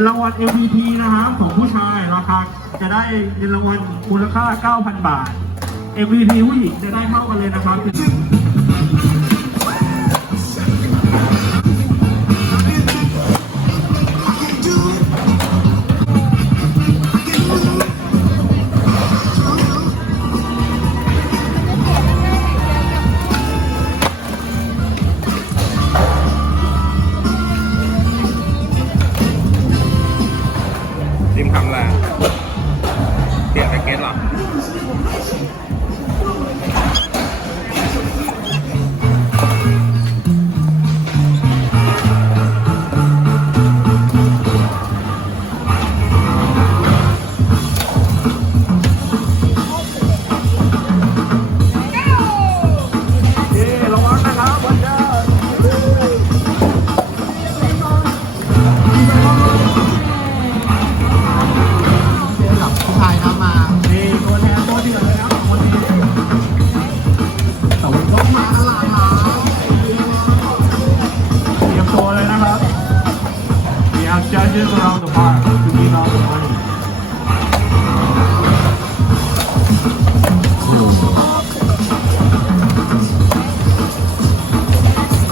นรางวัล MVP นะครับของผู้ชายราคาจะได้เงินรางวัลมูลค่า 9,000 บาท MVP ผู้หญิงจะได้เท่ากันเลยนะครับ have judges around the bar to give out the money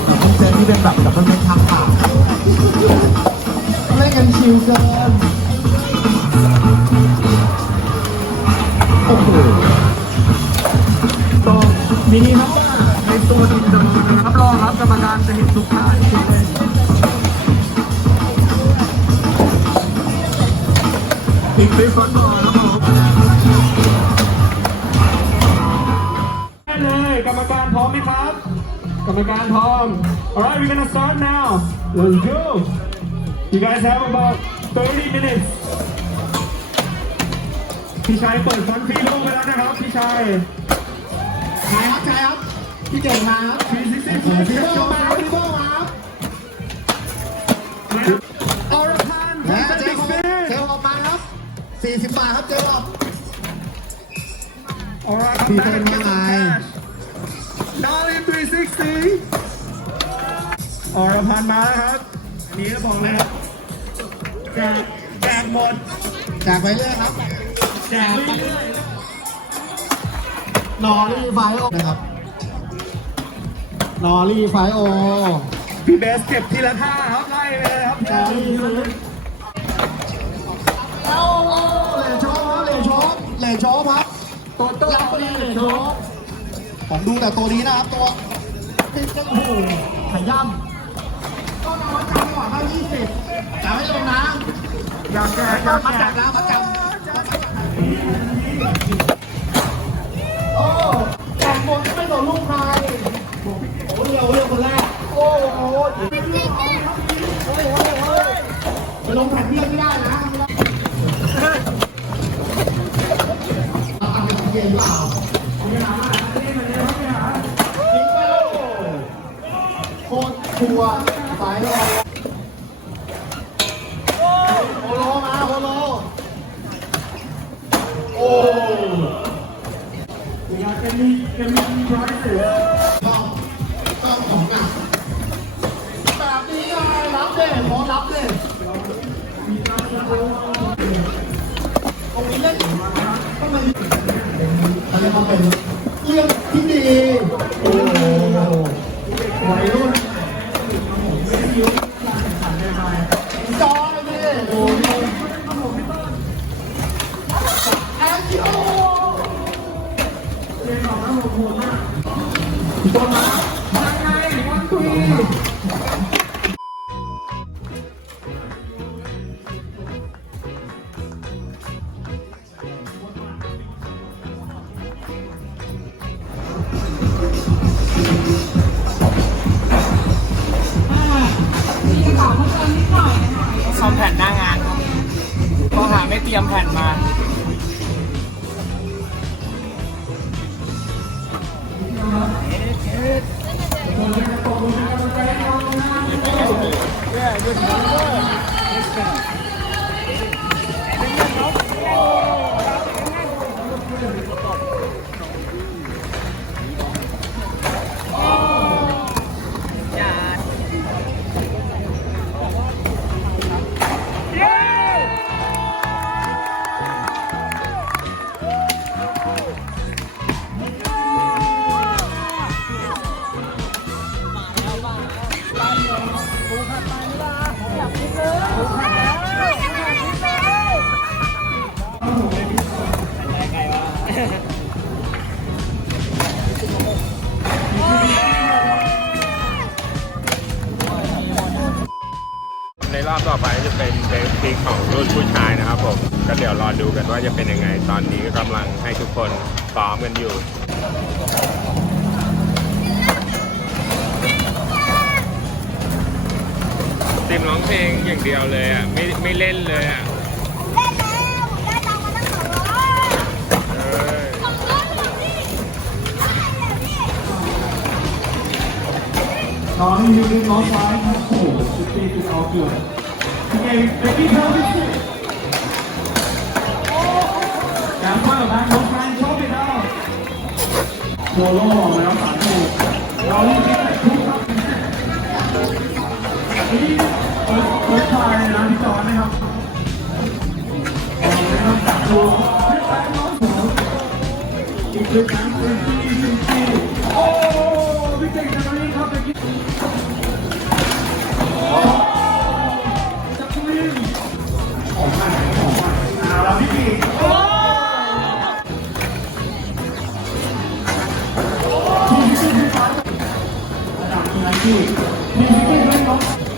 แต่พวกเจอที่เป็นแบบดับเบิลเมคทำค่ะเล่นกันชิลเกิน อีกคลิปก่อนครับผมได้เลยกรรมการพร้อมไหมครับ กรรมการพร้อม alright we're gonna start now let's go you guys have about 30 minutes พี่ชัยเปิดฟอนต์ฟรีลูกไปแล้วนะครับพี่ชัยใครครับใครครับพี่เก่งมาครับพี่ซิซิโอ้โหพี่โบ้มาครับพี่โบ้มาครับอร อรพันพี่ธ์เต้นว่าไงดอลลี่360อรพันธ์มาแล้วครับ อันนี้ก็บอกเลยครับแจกแจกหมดจากไปเรื่อยครับแจกเรื่อยนอรี่ไฟโอนะครับนอรี่ไฟโอๆพี่เบสเก็บทีละท่าครับไล่ไปเลยครับนอรี่โอ้โหเหล่โชว์ครับเหล่โชว์เหล่โชว์ครับ ตัวโต้รับไปเลยเหล่โชว์ผมดูแต่ตัวนี้นะครับตัวติดจังหูขย่ำก็นอนจังหวะเท่า20จะไม่ลงนะอยากแจกอยากมาแจจักบแล้วมาจับโอ้แจกหมดไม่โดนลูกใครโอ้เร็วเร็วคนแรกโอ้โหเฮ้ยเฮ้ยเฮ้ยไปลงแผ่นเทียบไม่ได้นะ โคตรชัวร์ไปแล้วโอโลมาโอโลโอ้อยากจะมีจะมีพรส์ต้องต้องของหนักแบบนี้ไงรับเลยพอรับเลย ที่ดีโอ้วัยรุ่นจอยดิโอ้ยแอนคิโอตัวมายังไงวันคุย ตรียมแผ่นมา Yeah, good. ในรอบต่อไปจะเป็นเซสพิกของรุ่นผู้ชายนะครับผมก็เดี๋ยวรอดูกันว่าจะเป็นยังไง ตอนนี้ก็กำลังให้ทุกคนซ้อมกันอยู่ ติมร้องเพลงอย่างเดียวเลยอะไม่ไม่เล่นเลยอะน้องยืนน้องซ้ายครับโอ้โหสุดตีสุดเอาเกือบโอเคเบกกี้เทอร์ดิสการเปิดทางน้องชายชอบไปแล้วโซโล่แล้วสามคู่เราเล่นที่ ทุกครับนี่เปิดเปิดไฟนะพี่จอนนะครับเอาเลยครับจับตัวอีกครั้งเป็นที่เป็นที่โอ้พี่เก่งจังเลยครับเบกกี้จับมือออกมาออกมาเอาละพี่ปีโอ้พี่พี่พี่ฟ้าระดับมืออาชีพพี่พี่พี่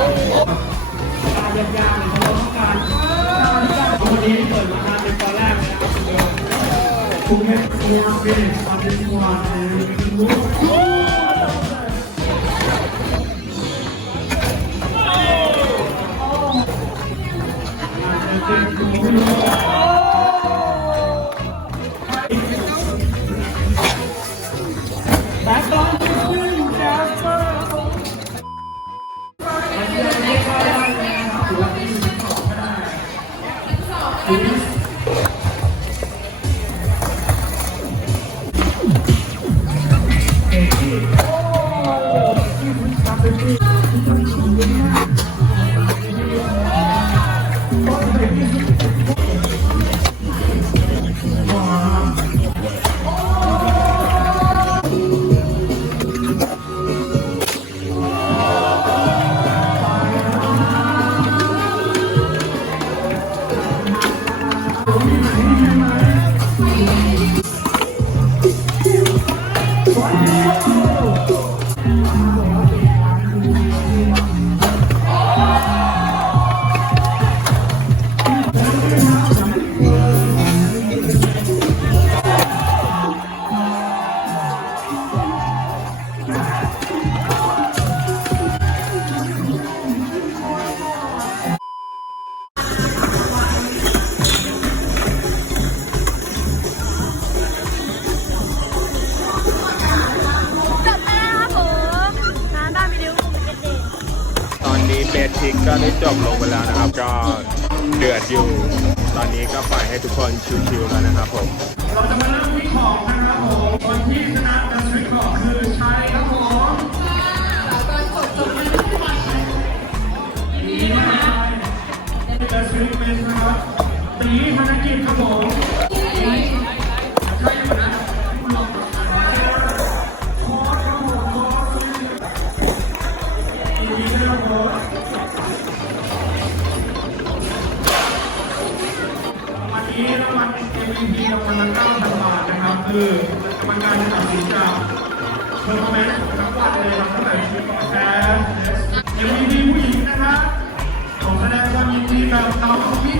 ครับทำเองหมดมานั่งตรงนี้กันนี้ ได้จบลงไปแล้วนะครับ ก็เดือดอยู่ ตอนนี้ก็ปล่อยให้ทุกคนชิวๆแล้วนะครับผมเราจะมาเริ่มวิเคราะห์นะครับผมคนที่ชนะการวิเคราะห์คือชัยครับผมดีมากการวิเคราะห์เป็นนะครับตีธนกิจครับผมใช่อยู่นะโควา